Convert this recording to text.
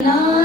love.